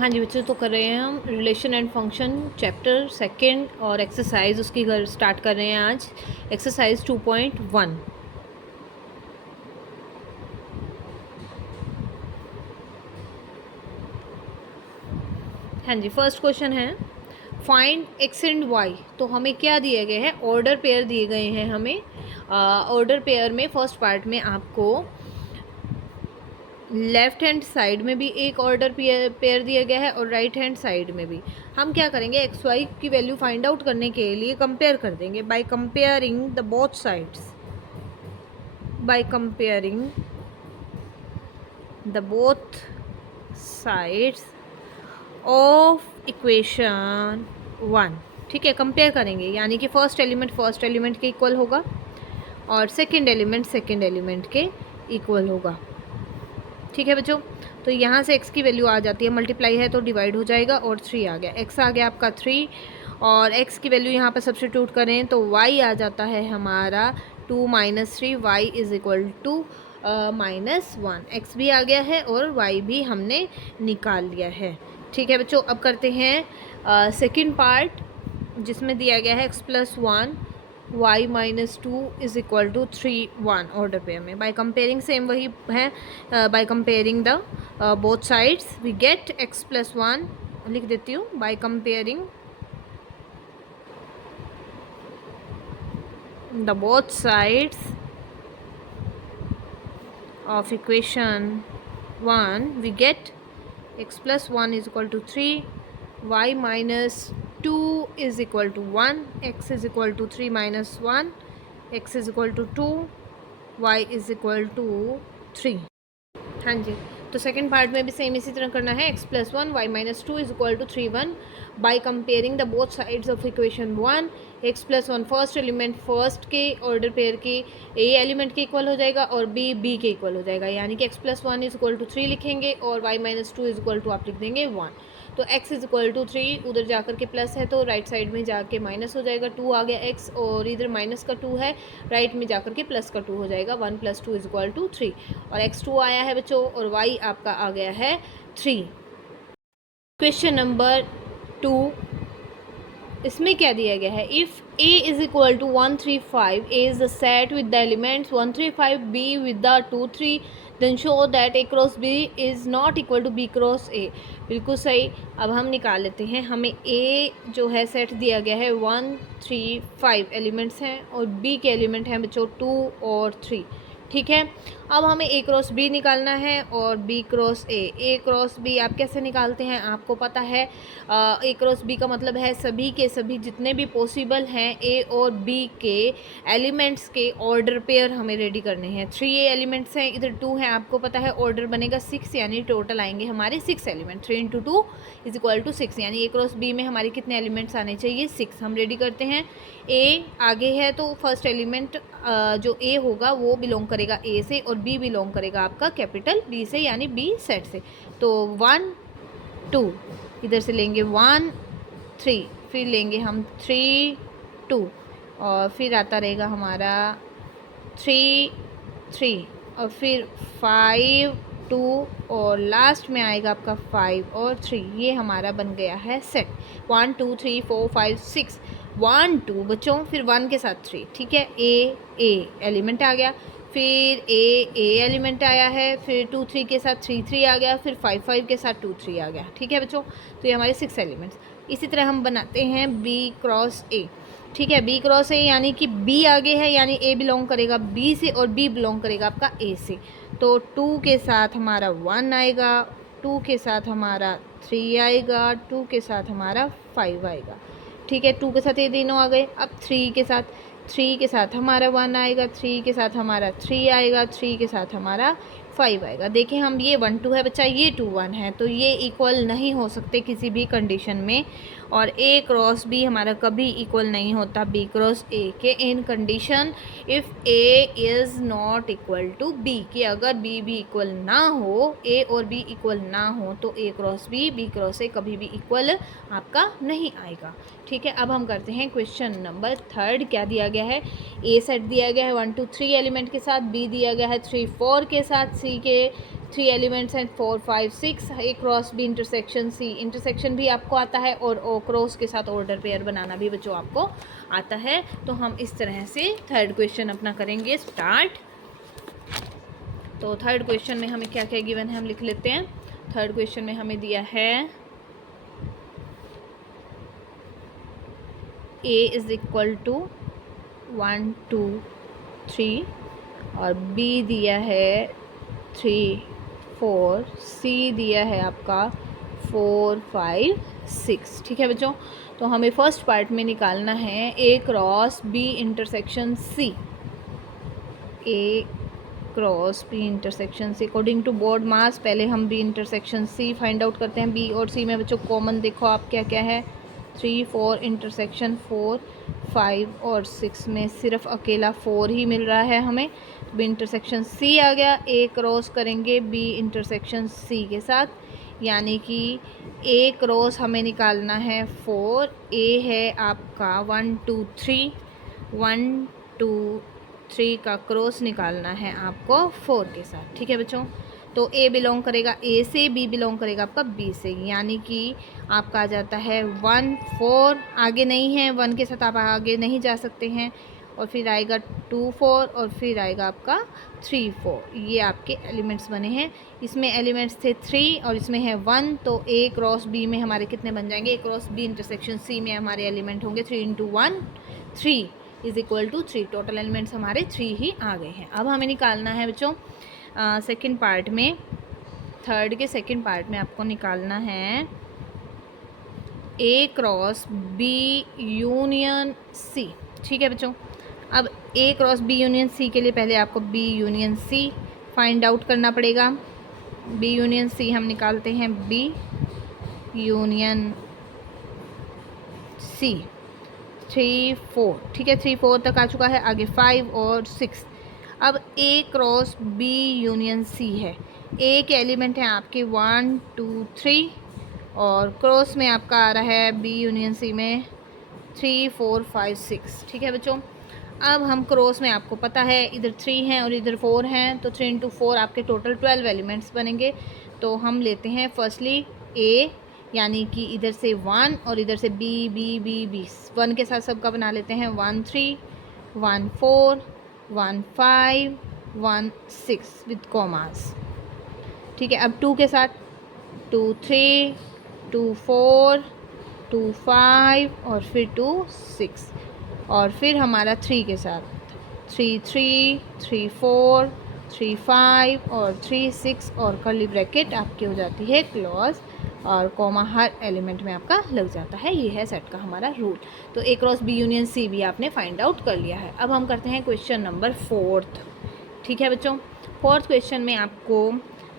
हाँ जी बच्चों, तो कर रहे हैं हम relation and function chapter second और एक्सरसाइज उसकी स्टार्ट कर रहे हैं आज। एक्सरसाइज 2.1। हाँ जी, फर्स्ट क्वेश्चन है फाइंड एक्स एंड वाई। तो हमें क्या दिए गए हैं, ऑर्डर पेयर दिए गए हैं हमें। ऑर्डर पेयर में फर्स्ट पार्ट में आपको लेफ्ट हैंड साइड में भी एक ऑर्डर पेयर दिया गया है और राइट हैंड साइड में भी। हम क्या करेंगे, एक्स वाई की वैल्यू फाइंड आउट करने के लिए कंपेयर कर देंगे bye comparing the both sides. Bye comparing the both sides of equation 1। ठीक है, कंपेयर करेंगे यानी कि फर्स्ट एलिमेंट के इक्वल होगा और सेकेंड एलिमेंट के इक्वल होगा। ठीक है बच्चों, तो यहाँ से x की वैल्यू आ जाती है, मल्टीप्लाई है तो डिवाइड हो जाएगा और 3 आ गया, x आ गया आपका 3 और x की वैल्यू यहाँ पर सब्स्टिट्यूट करें तो y आ जाता है हमारा 2 - 3, y is equal to -1। x भी आ गया है और y भी हमने निकाल लिया है। ठीक है बच्चों, अब करते हैं सेकेंड पार्ट जिसमें दिया गया है x+1 y - 2 is equal to 3 1 order pair में। बाय कंपेयरिंग सेम वही है, by comparing the both sides we get x+1। लिख देती हूँ, by comparing the both sides of equation 1 we get x+1 is equal to 3, y - 2 is equal to 1, x is equal to 3 - 1, x is equal to 2, y is equal to 3। हाँ जी, तो second part में भी same इसी तरह करना है। x+1 y - 2 is equal to 3 1 by comparing the both sides of equation 1। x+1 first element first के order pair के ए एलिमेंट के इक्वल हो जाएगा और बी के इक्वल हो जाएगा, यानी कि x+1 इज इक्वल टू 3 लिखेंगे और y - 2 इज इक्वल टू आप लिख देंगे 1। तो x इज इक्वल टू 3, उधर जाकर के प्लस है तो राइट साइड में जाके माइनस हो जाएगा, 2 आ गया x और इधर माइनस का 2 है, राइट में जाकर के प्लस का 2 हो जाएगा, 1 + 2 इज इक्वल टू 3 और x2 आया है बच्चों और y आपका आ गया है 3। क्वेश्चन नंबर 2, इसमें क्या दिया गया है, if a is equal to 1 3 5, a is the set with the elements 1 3 5, b with the 2 3, then show that a cross b is not equal to b cross a। बिल्कुल सही। अब हम निकाल लेते हैं, हमें a जो है सेट दिया गया है 1 3 5 एलिमेंट्स हैं और b के एलिमेंट हैं बच्चों 2 और 3। ठीक है, अब हमें a क्रॉस b निकालना है और b cross a cross b आप कैसे निकालते हैं आपको पता है। a क्रॉस b का मतलब है सभी के सभी जितने भी पॉसिबल हैं a और b के एलिमेंट्स के ऑर्डर पेयर हमें रेडी करने हैं। 3 a एलिमेंट्स हैं, इधर 2 हैं, आपको पता है ऑर्डर बनेगा 6, यानी टोटल आएंगे हमारे 6 एलिमेंट। 3 × 2 इज इक्वल टू 6, यानी a क्रॉस b में हमारे कितने एलिमेंट्स आने चाहिए, 6। हम रेडी करते हैं, a आगे है तो फर्स्ट एलिमेंट जो a होगा वो बिलोंग करेगा a से और b बिलोंग करेगा आपका कैपिटल B से, यानी B सेट से। तो 1 2 इधर से लेंगे 1 3, फिर लेंगे हम 3 2 और फिर आता रहेगा हमारा 3 3 और फिर 5 2 और लास्ट में आएगा आपका 5 और 3। ये हमारा बन गया है सेट 1 2 3 4 5 6 1 2 बच्चों, फिर 1 के साथ 3। ठीक है, ए एलिमेंट आ गया, फिर ए एलिमेंट आया है, फिर 2 3 के साथ 3 3 आ गया, फिर 5 5 के साथ 2 3 आ गया। ठीक है बच्चों, तो ये हमारे 6 एलिमेंट्स। इसी तरह हम बनाते हैं b क्रॉस a। ठीक है, b क्रॉस a यानी कि b आगे है, यानी a बिलोंग करेगा b से और b बिलोंग करेगा आपका a से। तो 2 के साथ हमारा 1 आएगा, 2 के साथ हमारा 3 आएगा, 2 के साथ हमारा 5 आएगा। ठीक है, 2 के साथ ये तीनों आ गए। अब 3 के साथ हमारा 1 आएगा, 3 के साथ हमारा 3 आएगा, 3 के साथ हमारा 5 आएगा। देखिए हम ये 1 2 है बच्चा, ये 2 1 है, तो ये इक्वल नहीं हो सकते किसी भी कंडीशन में। और a क्रॉस b हमारा कभी इक्वल नहीं होता b क्रॉस a के इन condition if a is not equal to b, कि अगर b भी इक्वल ना हो, a और b इक्वल ना हो तो a cross b cross a कभी भी इक्वल आपका नहीं आएगा। ठीक है, अब हम करते हैं क्वेश्चन नंबर 3। क्या दिया गया है, a सेट दिया गया है 1 2 3 एलिमेंट के साथ, b दिया गया है 3 4 के साथ, c के 3 एलिमेंट्स हैं 4 5 6, A cross B intersection C, intersection भी आपको आता है और ओ क्रॉस के साथ ऑर्डर पेयर बनाना भी बच्चों आपको आता है। तो हम इस तरह से थर्ड क्वेश्चन अपना करेंगे स्टार्ट। तो थर्ड क्वेश्चन में हमें क्या क्या गिवन है हम लिख लेते हैं। थर्ड क्वेश्चन में हमें दिया है a इज़ इक्वल टू 1 2 3 और b दिया है 3 4, c दिया है आपका 4 5 6। ठीक है बच्चों, तो हमें फर्स्ट पार्ट में निकालना है a cross b intersection c, a cross B intersection C according to board maths. पहले हम B intersection C find out करते हैं। बी और सी में बच्चों कॉमन देखो आप क्या क्या है, 3 4 इंटरसेक्शन 4 5 और 6 में सिर्फ अकेला 4 ही मिल रहा है हमें। बी इंटरसेक्शन सी आ गया, ए क्रॉस करेंगे बी इंटरसेक्शन सी के साथ, यानी कि ए क्रॉस हमें निकालना है 4, ए है आपका 1 2 3, 1 2 3 का क्रॉस निकालना है आपको 4 के साथ। ठीक है बच्चों, तो ए बिलोंग करेगा ए से, बी बिलोंग करेगा आपका बी से, यानी कि आपका आ जाता है 1 4, आगे नहीं है 1 के साथ आप आगे नहीं जा सकते हैं, और फिर आएगा 2 4 और फिर आएगा आपका 3 4। ये आपके एलिमेंट्स बने हैं। इसमें एलिमेंट्स थे 3 और इसमें है 1, तो ए क्रॉस बी में हमारे कितने बन जाएंगे, A cross B intersection C में हमारे एलिमेंट होंगे 3 into 1 3 is equal to 3। Total elements हमारे 3 ही आ गए हैं। अब हमें निकालना है बच्चों सेकंड पार्ट में, थर्ड के सेकंड पार्ट में आपको निकालना है A cross B union C. ठीक है बच्चों, अब A cross B union C के लिए पहले आपको B union C find out करना पड़ेगा। बी यूनियन सी हम निकालते हैं बी यूनियन सी 3 4। ठीक है, 3 4 तक आ चुका है, आगे 5 और 6। अब ए क्रॉस बी यूनियन सी है, ए के एलिमेंट हैं आपके 1 2 3 और क्रॉस में आपका आ रहा है बी यूनियन सी में 3 4 5 6। ठीक है बच्चों, अब हम क्रॉस में आपको पता है इधर 3 हैं और इधर 4 हैं, तो 3 इंटू 4 आपके टोटल 12 एलिमेंट्स बनेंगे। तो हम लेते हैं फर्स्टली ए, यानी कि इधर से 1 और इधर से बी बी बी बी, 1 के साथ सबका बना लेते हैं 1 3 1 4 1 5 1 6 विद कॉमास। ठीक है, अब 2 के साथ 2 3 2 4 2 5 और फिर 2 6, और फिर हमारा 3 के साथ 3 3 3 4 3 5 और 3 6 और कर्ली ब्रैकेट आपकी हो जाती है क्लोज, और कॉमा हर एलिमेंट में आपका लग जाता है। ये है सेट का हमारा रूल। तो ए क्रॉस बी यूनियन सी भी आपने फाइंड आउट कर लिया है। अब हम करते हैं क्वेश्चन नंबर 4। ठीक है बच्चों, 4th क्वेश्चन में आपको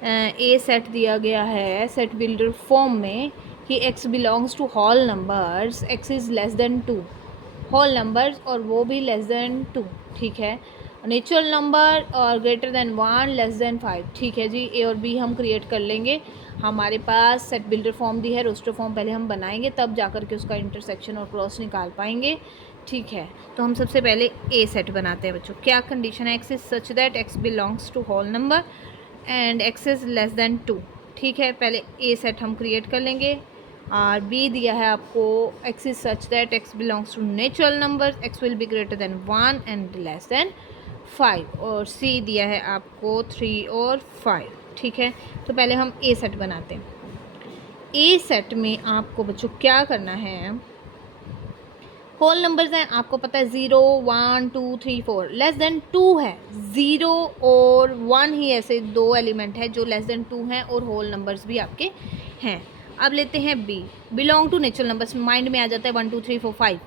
ए सेट दिया गया है सेट बिल्डर फॉर्म में कि x belongs to whole numbers, x is less than 2, whole numbers और वो भी लेस देन 2। ठीक है, नेचुरल नंबर और ग्रेटर देन 1 लेस देन 5। ठीक है जी, ए और बी हम क्रिएट कर लेंगे। हमारे पास सेट बिल्डर फॉर्म दी है, रोस्टर फॉर्म पहले हम बनाएंगे तब जाकर के उसका इंटरसेक्शन और क्रॉस निकाल पाएंगे। ठीक है, तो हम सबसे पहले ए सेट बनाते हैं बच्चों। क्या कंडीशन है, X is such that X belongs to whole number and X is less than 2। ठीक है, पहले ए सेट हम क्रिएट कर लेंगे। और बी दिया है आपको X is such that X belongs to natural number, X will be greater than 1 and less than 5, और सी दिया है आपको 3 और 5। ठीक है, तो पहले हम ए सेट बनाते हैं। ए सेट में आपको बच्चों क्या करना है, होल नंबर्स हैं आपको पता है 0 1 2 3 4, लेस देन 2 है, 0 और 1 ही ऐसे दो एलिमेंट है जो लेस देन 2 हैं और होल नंबर्स भी आपके हैं। अब लेते हैं B, belong to natural numbers, mind में आ जाता है 1 2 3 4 5।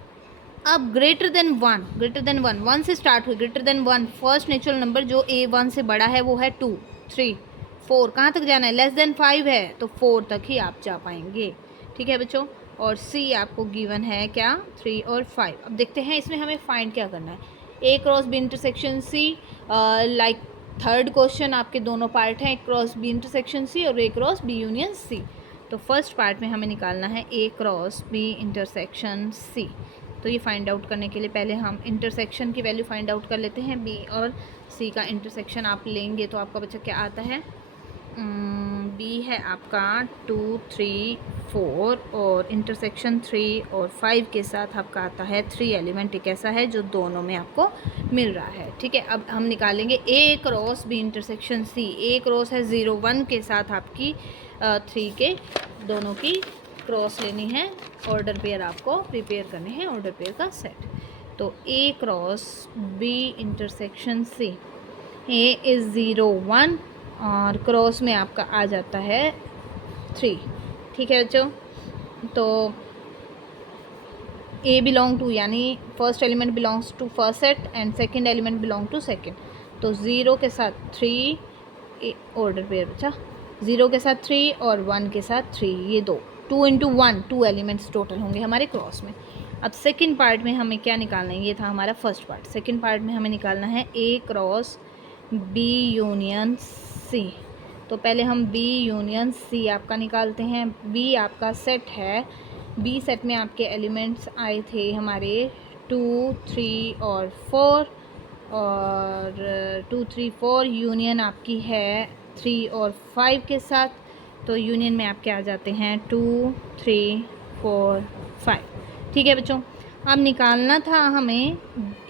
अब ग्रेटर देन 1, ग्रेटर देन 1, 1 से स्टार्ट हुई, greater than 1 first natural number जो ए 1 से बड़ा है वो है 2 3 4, कहाँ तक जाना है, लेस देन 5 है तो 4 तक ही आप जा पाएंगे। ठीक है बच्चों, और सी आपको गिवन है क्या 3 और 5। अब देखते हैं इसमें हमें फाइंड क्या करना है, A cross B intersection C, like third question आपके दोनों पार्ट हैं, A cross B intersection C और A cross B union C. तो फर्स्ट पार्ट में हमें निकालना है A cross B intersection C. तो ये फाइंड आउट करने के लिए पहले हम इंटरसेक्शन की वैल्यू फाइंड आउट कर लेते हैं। बी और सी का इंटरसेक्शन आप लेंगे तो आपका बच्चा क्या आता है, बी है आपका 2 3 4 और इंटरसेक्शन 3 और 5 के साथ आपका आता है 3 एलिमेंट। एक ऐसा है जो दोनों में आपको मिल रहा है। ठीक है, अब हम निकालेंगे ए cross B intersection C. A cross है 0 1 के साथ आपकी 3 के दोनों की क्रॉस लेनी है। ऑर्डर पेयर आपको प्रिपेयर करने हैं, ऑर्डर पेयर का सेट। तो ए cross B intersection C, A is 0 1 और क्रॉस में आपका आ जाता है 3। ठीक है बच्चों, तो ए बिलोंग टू यानी first element belongs to first set and second element belong to second. तो 0 के साथ 3 ऑर्डर पेयर बचा, 0 के साथ 3 और 1 के साथ 3, ये 2 इंटू 1 2 एलिमेंट्स टोटल होंगे हमारे क्रॉस में। अब सेकंड पार्ट में हमें क्या निकालना है, ये था हमारा फर्स्ट पार्ट। सेकंड पार्ट में हमें निकालना है A cross B union C. तो पहले हम बी यूनियन सी आपका निकालते हैं। बी आपका सेट है, बी सेट में आपके एलिमेंट्स आए थे हमारे 2 3 और 4 और 2 3 4 यूनियन आपकी है 3 और 5 के साथ। तो यूनियन में आपके आ जाते हैं 2 3 4 5। ठीक है बच्चों, अब निकालना था हमें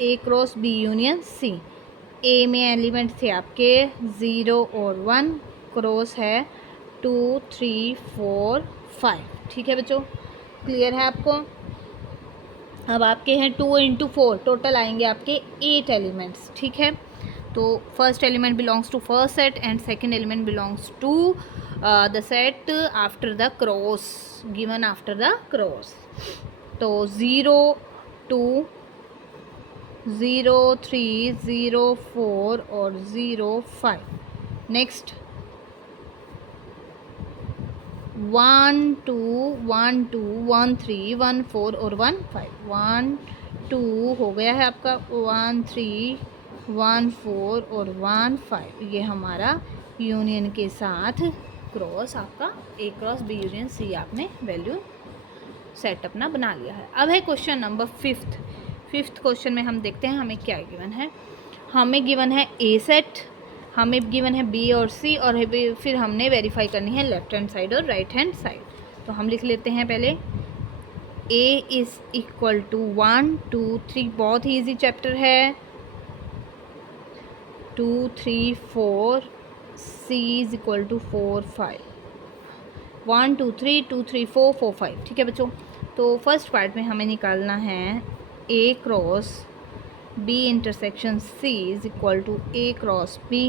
ए क्रॉस बी यूनियन सी। ए में एलिमेंट थे आपके 0 और 1, क्रॉस है 2 3 4 5। ठीक है बच्चों, क्लियर है आपको। अब आपके हैं 2 इंटू 4, टोटल आएंगे आपके 8 एलिमेंट्स। ठीक है, तो first element belongs to first set and second element belongs to the set after the cross, given after the cross. तो 0 2 0 3 0 4 और 0 5। नेक्स्ट 1 2 1 2 1 3 1 4 और 1 5। 1 2 हो गया है आपका, 1 3 1 4 और 1 5। ये हमारा यूनियन के साथ क्रॉस आपका ए क्रॉस बी यूनियन सी आपने वैल्यू सेट अपना बना लिया है। अब है क्वेश्चन नंबर फिफ्थ क्वेश्चन में हम देखते हैं हमें क्या गिवन है। हमें गिवन है ए सेट, हमें गिवन है बी और सी, और फिर हमने वेरीफाई करनी है लेफ्ट हैंड साइड और राइट हैंड साइड। तो हम लिख लेते हैं पहले ए इज़ इक्वल टू 1 2 3, बहुत ही ईजी चैप्टर है, 2 3 4, सी इज़ इक्वल टू 4 5, 1 2 3 2 3 4 4 5। ठीक है बच्चों, तो फर्स्ट पार्ट में हमें निकालना है A cross B intersection C is equal to A cross B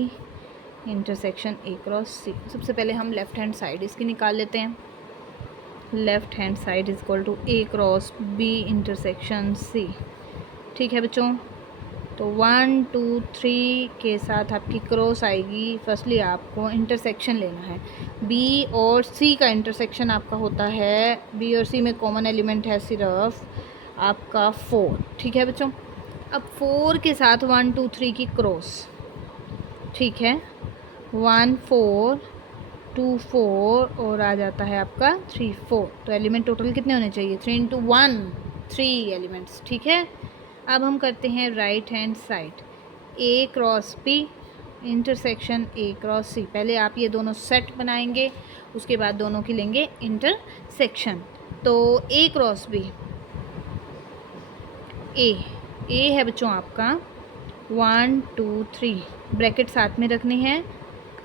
intersection A cross C. सबसे पहले हम लेफ़्ट हैंड साइड इसकी निकाल लेते हैं। Left hand side is equal to A cross B intersection C. ठीक है बच्चों, तो 1 2 3 के साथ आपकी क्रॉस आएगी। फर्स्टली आपको इंटरसेक्शन लेना है, बी और सी का इंटरसेक्शन आपका होता है, बी और सी में कॉमन एलिमेंट है सिर्फ आपका 4। ठीक है बच्चों, अब 4 के साथ 1 2 3 की क्रॉस। ठीक है, 1 4 2 4 और आ जाता है आपका 3 4। तो एलिमेंट टोटल कितने होने चाहिए, 3 इंटू 1 3 एलिमेंट्स। ठीक है, अब हम करते हैं right hand side, A cross B intersection A cross C. पहले आप ये दोनों सेट बनाएंगे, उसके बाद दोनों की लेंगे इंटरसेक्शन। तो ए क्रॉस बी, ए है बच्चों आपका 1 2 3, ब्रैकेट साथ में रखनी है,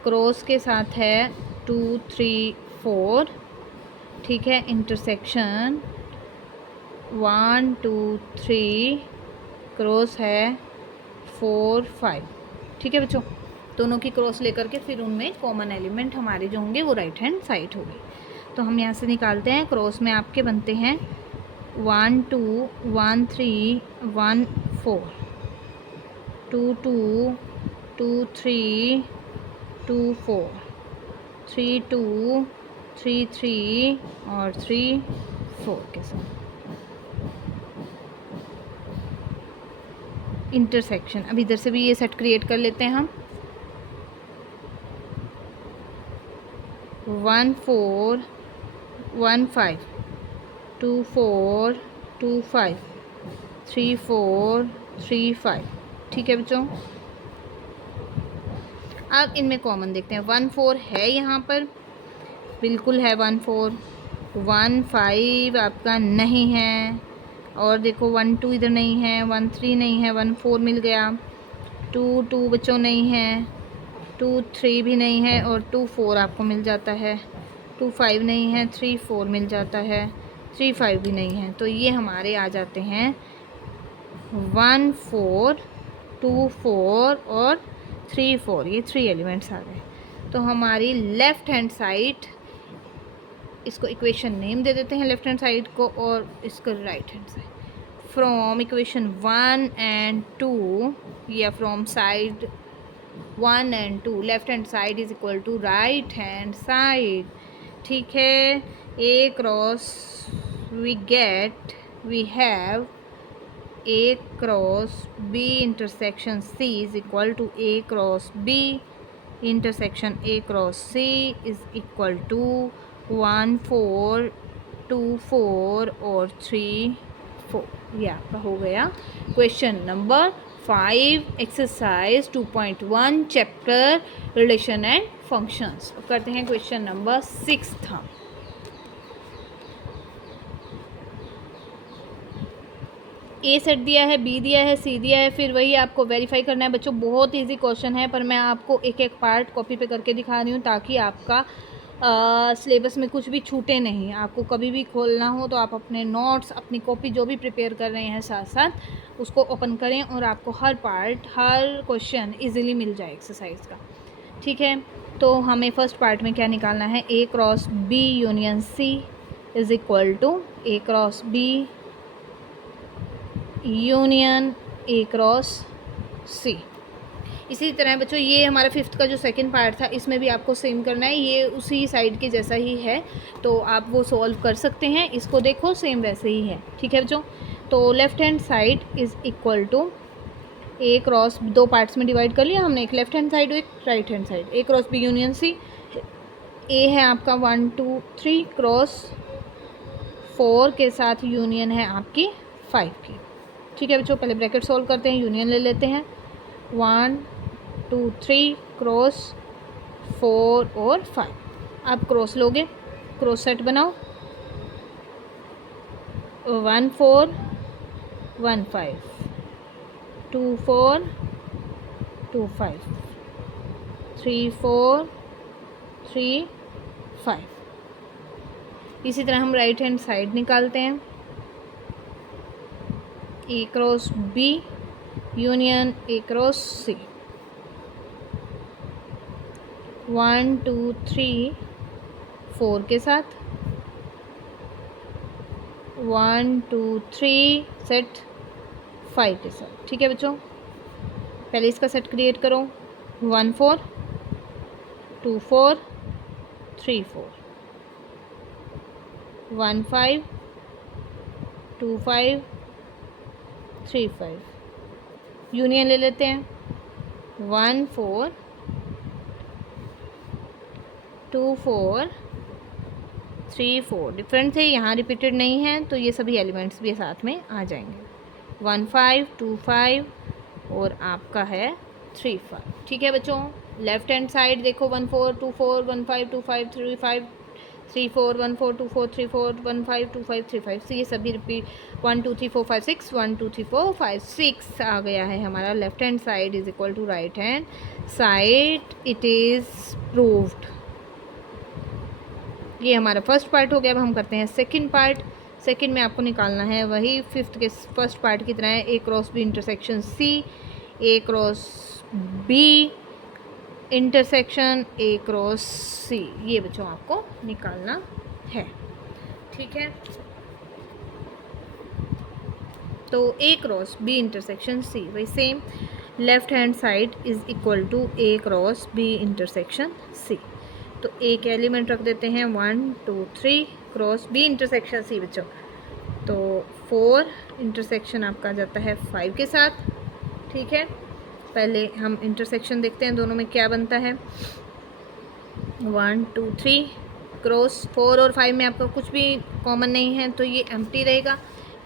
क्रॉस के साथ है 2 3 4। ठीक है, इंटरसेक्शन 1 2 3, क्रॉस है 4 5। ठीक है बच्चों, दोनों की क्रॉस लेकर के फिर उनमें कॉमन एलिमेंट हमारे जो होंगे वो राइट हैंड साइड होंगे। तो हम यहाँ से निकालते हैं, क्रॉस में आपके बनते हैं 1 2 1 3 1 4, 2 2 2 3 2 4, 3 2 3 3 और 3 4 के साथ इंटरसेक्शन। अब इधर से भी ये सेट क्रिएट कर लेते हैं हम, 1 4 1 5 2 4 2 5 3 4 3 5। ठीक है बच्चों, अब इनमें कॉमन देखते हैं। 1 4 है यहाँ पर, बिल्कुल है 1 4। 1 5 आपका नहीं है, और देखो 1 2 इधर नहीं है, 1 3 नहीं है, 1 4 मिल गया। 2 2 बच्चों नहीं है, 2 3 भी नहीं है, और 2 4 आपको मिल जाता है। 2 5 नहीं है, 3 4 मिल जाता है, 3 5 भी नहीं है। तो ये हमारे आ जाते हैं 1 4 2 4 और 3 4, ये 3 एलिमेंट्स आ गए। तो हमारी लेफ़्ट हैंड साइड, इसको इक्वेशन नेम दे देते हैं लेफ़्ट हैंड साइड को, और इसको right hand side. From equation 1 and 2 या from side 1 and 2, left hand side is equal to right hand side. ठीक है, A cross we have A cross B intersection C is equal to A cross B intersection A cross C is equal to 1 4 2 4 और 3 4। ये आपका हो गया question number 5, exercise 2.1, chapter relation and functions. अब करते हैं क्वेश्चन नंबर 6 हम। ए set दिया है, बी दिया है, सी दिया है, फिर वही आपको वेरीफाई करना है। बच्चों बहुत इजी क्वेश्चन है, पर मैं आपको एक एक पार्ट कॉपी पे करके दिखा रही हूँ ताकि आपका सिलेबस में कुछ भी छूटे नहीं। आपको कभी भी खोलना हो तो आप अपने नोट्स, अपनी कॉपी जो भी प्रिपेयर कर रहे हैं साथ साथ उसको ओपन करें, और आपको हर पार्ट, हर क्वेश्चन इजीली मिल जाए एक्सरसाइज का। ठीक है, तो हमें फर्स्ट पार्ट में क्या निकालना है? A cross B union C is equal to A cross B union A cross C. इसी तरह बच्चों ये हमारा फिफ्थ का जो सेकंड पार्ट था, इसमें भी आपको सेम करना है। ये उसी साइड के जैसा ही है, तो आप वो सॉल्व कर सकते हैं। इसको देखो सेम वैसे ही है। ठीक है बच्चों, तो left hand side is equal to A cross, दो पार्ट्स में डिवाइड कर लिया हमने, एक लेफ़्ट हैंड साइड और एक right hand side. A cross B union C, A है आपका 1 2 3 क्रॉस 4 के साथ यूनियन है आपकी 5 की। ठीक है बच्चों, पहले ब्रैकेट सॉल्व करते हैं, यूनियन ले लेते हैं। 1 2 3 क्रॉस 4 और 5। आप क्रॉस लोगे, क्रॉस सेट बनाओ। 1 4 1 5, 2 4 2 5, 3 4 3 5। इसी तरह हम राइट हैंड साइड निकालते हैं। A cross B union A cross C, 1 2 3 4 के साथ, 1 2 3 सेट 5 के साथ। ठीक है बच्चों, पहले इसका सेट क्रिएट करो। 1 4 2 4 3 4, 1 5 2 5 3 5। यूनियन ले लेते हैं। 1 4 2 4 3 4। डिफरेंट है, यहाँ रिपीटेड नहीं है, तो ये सभी एलिमेंट्स भी साथ में आ जाएंगे। 1 5 2 5 और आपका है 3 5। ठीक है बच्चों, लेफ्ट हैंड साइड देखो 1 4 2 4 1 5 2 5 3 5 3 4 1 4 2 4 3 4 1 5 2 5 3 5। तो ये सभी रिपीट 1 2 3 4 5 6 1 2 3 4 5 6 आ गया है हमारा। Left hand side is equal to right hand side, it is proved. ये हमारा फर्स्ट पार्ट हो गया। अब हम करते हैं सेकंड पार्ट। सेकंड में आपको निकालना है वही फिफ्थ के फर्स्ट पार्ट की तरह है, A cross B intersection C, A cross B intersection A cross C. ये बच्चों आपको निकालना है। ठीक है, तो ए क्रॉस बी इंटरसेक्शन सी, वही same left hand side is equal to A cross B intersection C. तो एक एलिमेंट रख देते हैं 1 2 3 क्रॉस बी इंटरसेक्शन सी बच्चों। तो 4 इंटरसेक्शन आपका जाता है 5 के साथ। ठीक है, पहले हम इंटरसेक्शन देखते हैं दोनों में क्या बनता है। 1 2 3 क्रॉस 4 और 5 में आपका कुछ भी कॉमन नहीं है, तो ये एम्प्टी रहेगा।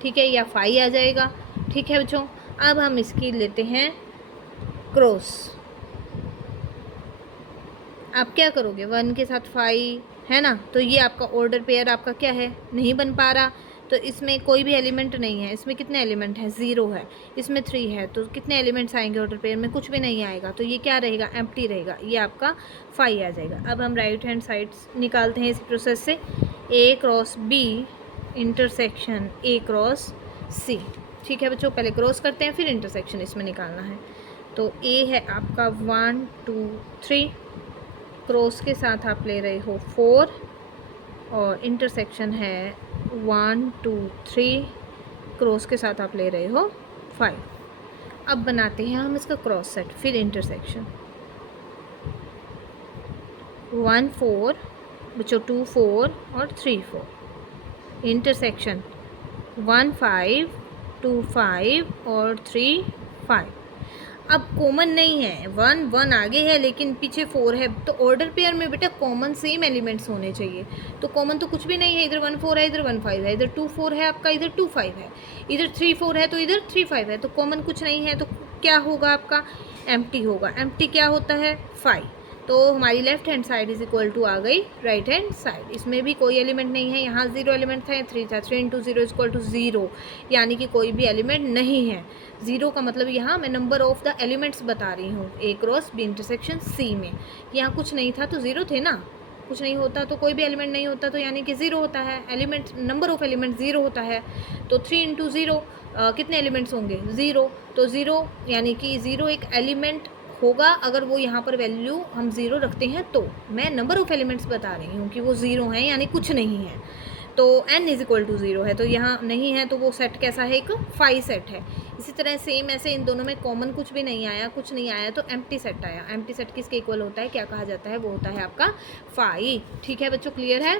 ठीक है, या 5 आ जाएगा। ठीक है बच्चों, अब हम इसकी लेते हैं क्रॉस। आप क्या करोगे, 1 के साथ 5 है ना, तो ये आपका ऑर्डर पेयर आपका क्या है, नहीं बन पा रहा। तो इसमें कोई भी एलिमेंट नहीं है, इसमें कितने एलिमेंट हैं, 0 है, इसमें 3 है, तो कितने एलिमेंट्स आएंगे ऑर्डर पेयर में, कुछ भी नहीं आएगा, तो ये क्या रहेगा, एम्प्टी रहेगा, ये आपका 5 आ जाएगा। अब हम राइट हैंड साइड निकालते हैं इस प्रोसेस से, A cross B intersection A cross C। ठीक है बच्चों, पहले क्रॉस करते हैं फिर इंटरसेक्शन इसमें निकालना है। तो A है आपका 1 2 3, क्रॉस के साथ आप ले रहे हो 4 और इंटरसेक्शन है 1 2 3, क्रॉस के साथ आप ले रहे हो 5। अब बनाते हैं हम इसका क्रॉस सेट, फिर इंटरसेक्शन 1 4 बच्चों 2 4 और 3 4, इंटरसेक्शन 1 5 2 5 और 3 5। अब कॉमन नहीं है, 1 1 आगे है लेकिन पीछे 4 है, तो ऑर्डर पेयर में बेटा कॉमन सेम एलिमेंट्स होने चाहिए। तो कॉमन तो कुछ भी नहीं है, इधर 1 4 है, इधर 1 5 है, इधर 2 4 है आपका, इधर 2 5 है, इधर 3 4 है तो इधर 3 5 है, तो कॉमन कुछ नहीं है, तो क्या होगा आपका, एम्प्टी होगा। एम्प्टी क्या होता है, 5। तो हमारी left hand side is equal to आ गई राइट हैंड साइड। इसमें भी कोई एलिमेंट नहीं है, यहाँ 0 एलिमेंट था, 3 था, 3 इंटू 0 इज इक्वल टू 0, यानी कि कोई भी एलिमेंट नहीं है। 0 का मतलब यहाँ मैं नंबर ऑफ द एलिमेंट्स बता रही हूँ, A cross B intersection C में। यहाँ कुछ नहीं था तो 0 थे ना, कुछ नहीं होता तो कोई भी एलिमेंट नहीं होता, तो यानी कि 0 होता है, एलिमेंट नंबर ऑफ एलिमेंट 0 होता है। तो 3 इंटू 0 कितने एलिमेंट्स होंगे, 0, तो 0 यानी कि 0 एक एलिमेंट होगा अगर वो यहाँ पर वैल्यू हम 0 रखते हैं, तो मैं नंबर ऑफ एलिमेंट्स बता रही हूँ कि वो 0 हैं यानी कुछ नहीं है। तो n इज इक्वल टू 0 है, तो यहाँ नहीं है, तो वो सेट कैसा है, एक 5 सेट है। इसी तरह सेम ऐसे इन दोनों में कॉमन कुछ भी नहीं आया, कुछ नहीं आया, तो एम्प्टी सेट आया। एम्प्टी सेट किसके इक्वल होता है, क्या कहा जाता है, वो होता है आपका 5। ठीक है बच्चों, क्लियर है।